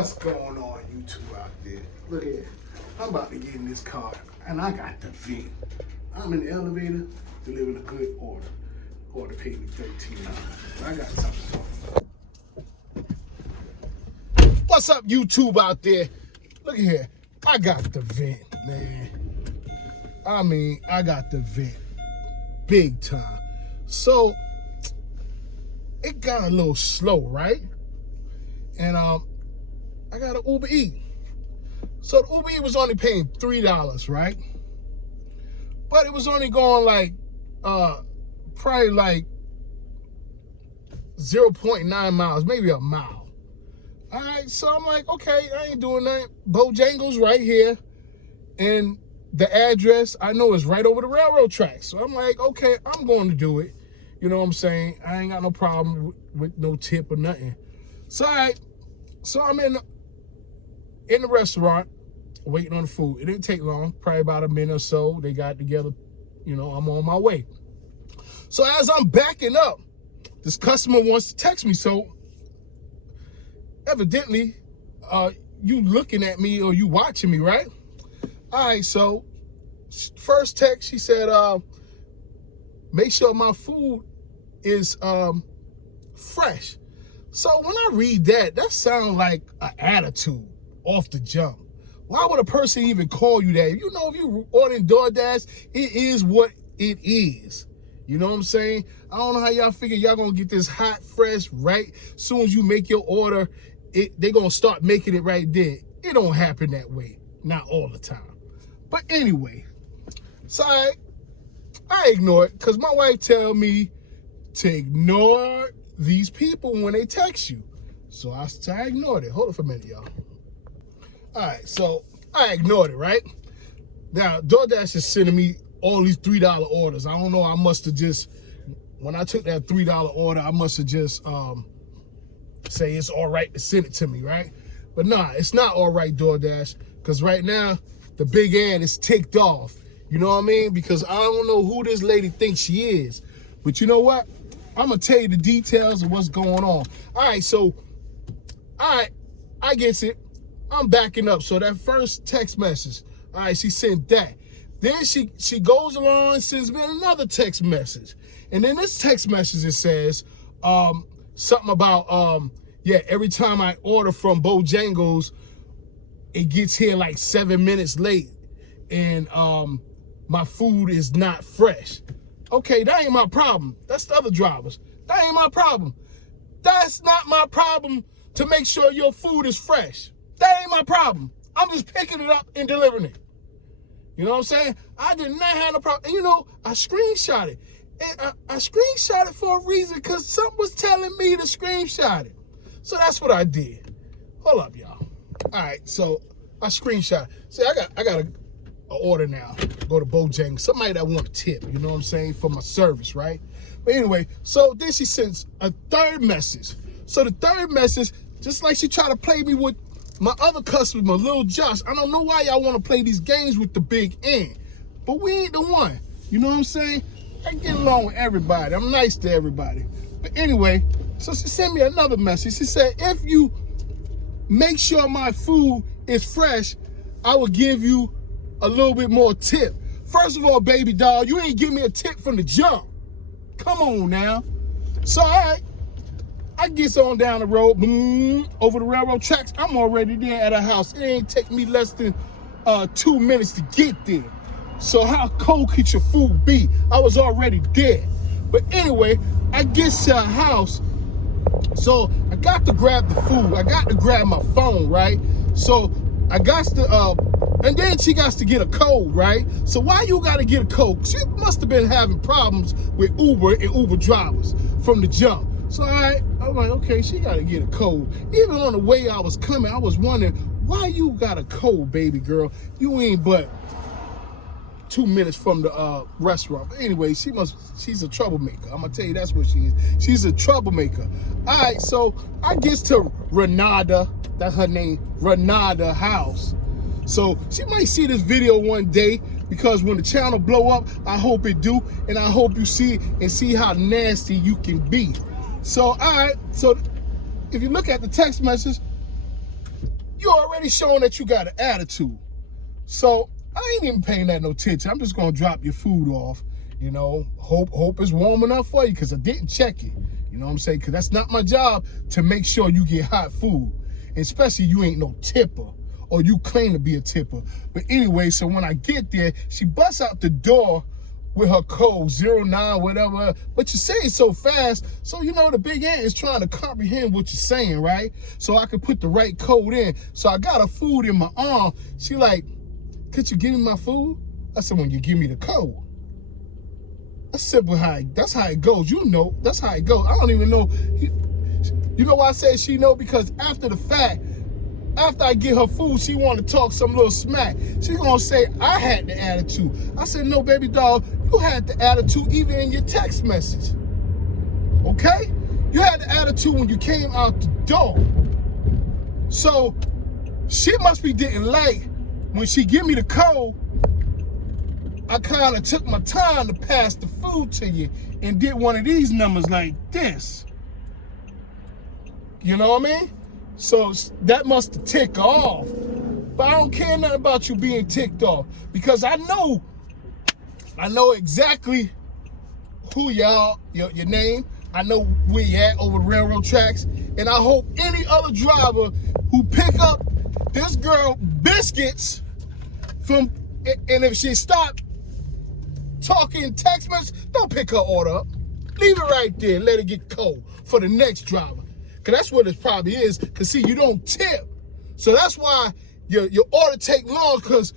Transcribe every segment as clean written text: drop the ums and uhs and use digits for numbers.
What's going on, YouTube out there? Look here. I'm about to get in this car, and I got the V. I'm in the elevator, delivering a good order. Order paid me $13. I got something to talk about. What's up, YouTube out there? Look here. I got the vent, man. I mean, I got the vent. Big time. So, it got a little slow, right? And I got an Uber Eats. So the Uber Eats was only paying $3, right? But it was only going like, probably like 0.9 miles, maybe a mile. All right, so I'm like, okay, I ain't doing that. Bojangles right here. And the address, I know is right over the railroad tracks. So I'm like, okay, I'm going to do it. You know what I'm saying? I ain't got no problem with no tip or nothing. So, all right. So I'm in the restaurant waiting on the food. It didn't take long, probably about a minute or so. They got together, you know, I'm on my way. So as I'm backing up, this customer wants to text me. So evidently, you looking at me or you watching me, right? All right, so first text, she said, make sure my food is fresh. So when I read that, that sounds like an attitude off the jump. Why would a person even call you that? You know, if you ordering DoorDash, it is what it is. You know what I'm saying? I don't know how y'all figure y'all gonna get this hot, fresh, right? As soon as you make your order, they're gonna start making it right then. It don't happen that way, not all the time. But anyway, so I ignore it because my wife tell me to ignore these people when they text you. So I ignored it. Hold on for a minute, y'all. All right, so I ignored it, right? Now, DoorDash is sending me all these $3 orders. I don't know, I must have just, when I took that $3 order, I must have just say it's all right to send it to me, right? But nah, it's not all right, DoorDash, because right now, the big end is ticked off. You know what I mean? Because I don't know who this lady thinks she is. But you know what? I'm going to tell you the details of what's going on. All right, so, all right, I get it. I'm backing up. So that first text message, all right, she sent that. Then she goes along and sends me another text message. And then this text message, it says something about, yeah, every time I order from Bojangles, it gets here like 7 minutes late. And my food is not fresh. Okay, that ain't my problem. That's the other drivers. That ain't my problem. That's not my problem to make sure your food is fresh. That ain't my problem. I'm just picking it up and delivering it. You know what I'm saying? I did not have no problem. And you know, I screenshot it. And I screenshot it for a reason because something was telling me to screenshot it. So that's what I did. Hold up, y'all. All right, so I screenshot. See, I got an order now. Go to Bojangles. Somebody that want a tip, you know what I'm saying, for my service, right? But anyway, so then she sends a third message. So the third message, just like she tried to play me with my other customer, Lil Josh. I don't know why y'all want to play these games with the big N, but we ain't the one. You know what I'm saying? I get along with everybody. I'm nice to everybody. But anyway, so she sent me another message. She said, if you make sure my food is fresh, I will give you a little bit more tip. First of all, baby doll, you ain't give me a tip from the jump. Come on now. So I gets on down the road, over the railroad tracks. I'm already there at her house. It ain't take me less than 2 minutes to get there. So how cold could your food be? I was already there. But anyway, I get to her house. So I got to grab the food. I got to grab my phone, right? So I got to, and then she got to get a code, right? So why you got to get a code? She must have been having problems with Uber and Uber drivers from the jump. So I'm like, okay, she got to get a code. Even on the way I was coming, I was wondering, why you got a code, baby girl? You ain't but 2 minutes from the restaurant. But anyway, she's a troublemaker. I'm gonna tell you that's what she is. She's a troublemaker. All right, so I gets to Renada, that's her name, Renada house. So she might see this video one day because when the channel blow up, I hope it do, and I hope you see and see how nasty you can be. So all right, so if you look at the text message, already showing that you got an attitude. So I ain't even paying that no attention. I'm just gonna drop your food off. You know, hope it's warm enough for you, because I didn't check it. You know what I'm saying? Because that's not my job to make sure you get hot food. Especially you ain't no tipper, or you claim to be a tipper. But anyway, so when I get there, she busts out the door with her code 09, whatever. But you say it so fast, so you know the big ant is trying to comprehend what you're saying, right? So I could put the right code in. So I got her food in my arm. She like, could you give me my food? I said, when you give me the code. That's simple that's how it goes. You know, that's how it goes. I don't even know. You know why I say she know? Because after the fact, after I get her food, she want to talk some little smack. She gonna say, I had the attitude. I said, no, baby doll, you had the attitude even in your text message. Okay? You had the attitude when you came out the door. So she must be didn't like when she give me the code. I kind of took my time to pass the food to you and did one of these numbers like this. You know what I mean? So that must have ticked off. But I don't care nothing about you being ticked off, because I know exactly who y'all, your name. I know where you at over the railroad tracks. And I hope any other driver who pick up this girl biscuits from, and if she stop talking text message, don't pick her order up. Leave it right there and let it get cold for the next driver. Because that's what it probably is. Because see, you don't tip. So that's why your order take long, because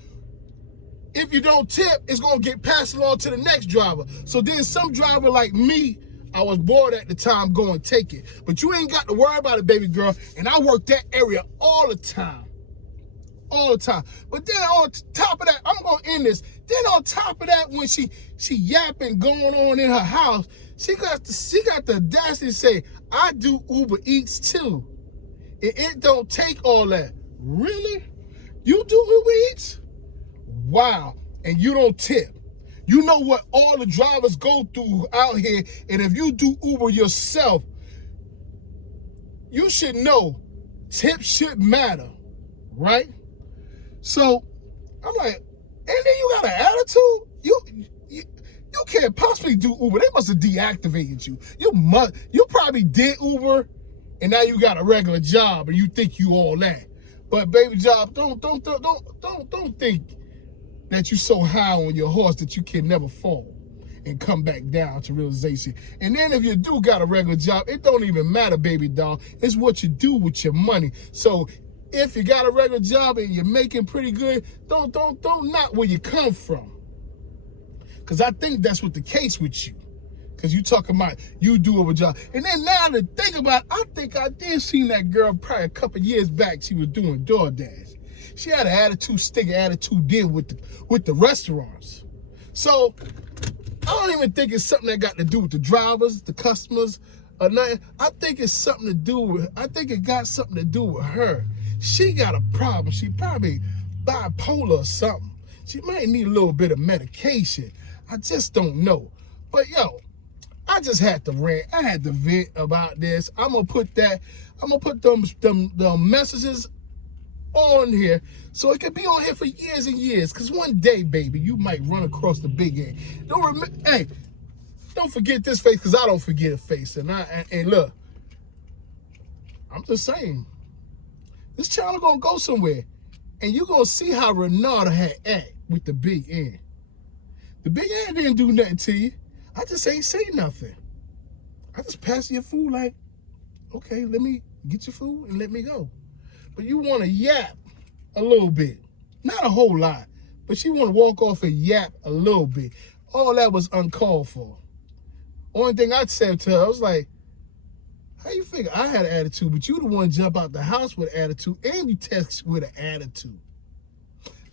if you don't tip, it's going to get passed along to the next driver. So then some driver like me, I was bored at the time, go and take it. But you ain't got to worry about it, baby girl. And I work that area all the time. All the time. But then on top of that, I'm going to end this. Then on top of that, when she yapping going on in her house, she got the audacity to say, I do Uber Eats too. It don't take all that. Really? You do Uber Eats? Wow. And you don't tip. You know what all the drivers go through out here, and if you do Uber yourself, you should know tips should matter, right? So I'm like, and then you got an attitude? You can't possibly do Uber. They must have deactivated you. You probably did Uber, and now you got a regular job, and you think you all that. But baby job, don't think that you so high on your horse that you can never fall and come back down to realization. And then if you do got a regular job, it don't even matter, baby doll. It's what you do with your money. So if you got a regular job and you're making pretty good, don't knock where you come from. Because I think that's what the case with you. Because you talking about you do a job. And then now to think about it, I think I did see that girl probably a couple years back. She was doing DoorDash. She had an attitude, sticky attitude then with the restaurants. So I don't even think it's something that got to do with the drivers, the customers, or nothing. I think it's something to do with, I think it got something to do with her. She got a problem. She probably bipolar or something. She might need a little bit of medication. I just don't know. But yo, I just had to rant. I had to vent about this. I'm gonna put them messages on here so it can be on here for years and years. Cause one day, baby, you might run across the big end. Don't forget this face, cause I don't forget a face. And look, I'm just saying, this channel gonna go somewhere, and you gonna see how Renata had act with the big end. The big end didn't do nothing to you. I just ain't say nothing. I just pass your food like, okay, let me get your food and let me go. But you want to yap a little bit. Not a whole lot, but she want to walk off and yap a little bit. All that was uncalled for. Only thing I said to her, I was like, how you figure I had an attitude, but you the one jump out the house with an attitude, and you text with an attitude.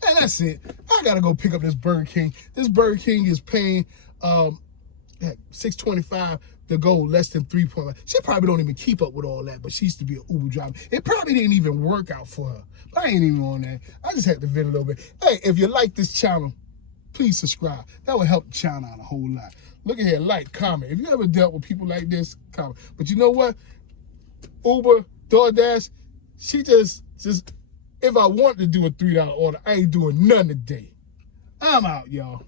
And that's it. I got to go pick up this Burger King. This Burger King is paying $6.25 to go less than 3.5. She probably don't even keep up with all that, but she used to be an Uber driver. It probably didn't even work out for her. But I ain't even on that. I just had to vent a little bit. Hey, if you like this channel, please subscribe. That would help the channel out a whole lot. Look at here, like, comment. If you ever dealt with people like this, comment. But you know what? Uber, DoorDash, she just if I want to do a $3 order, I ain't doing nothing today. I'm out, y'all.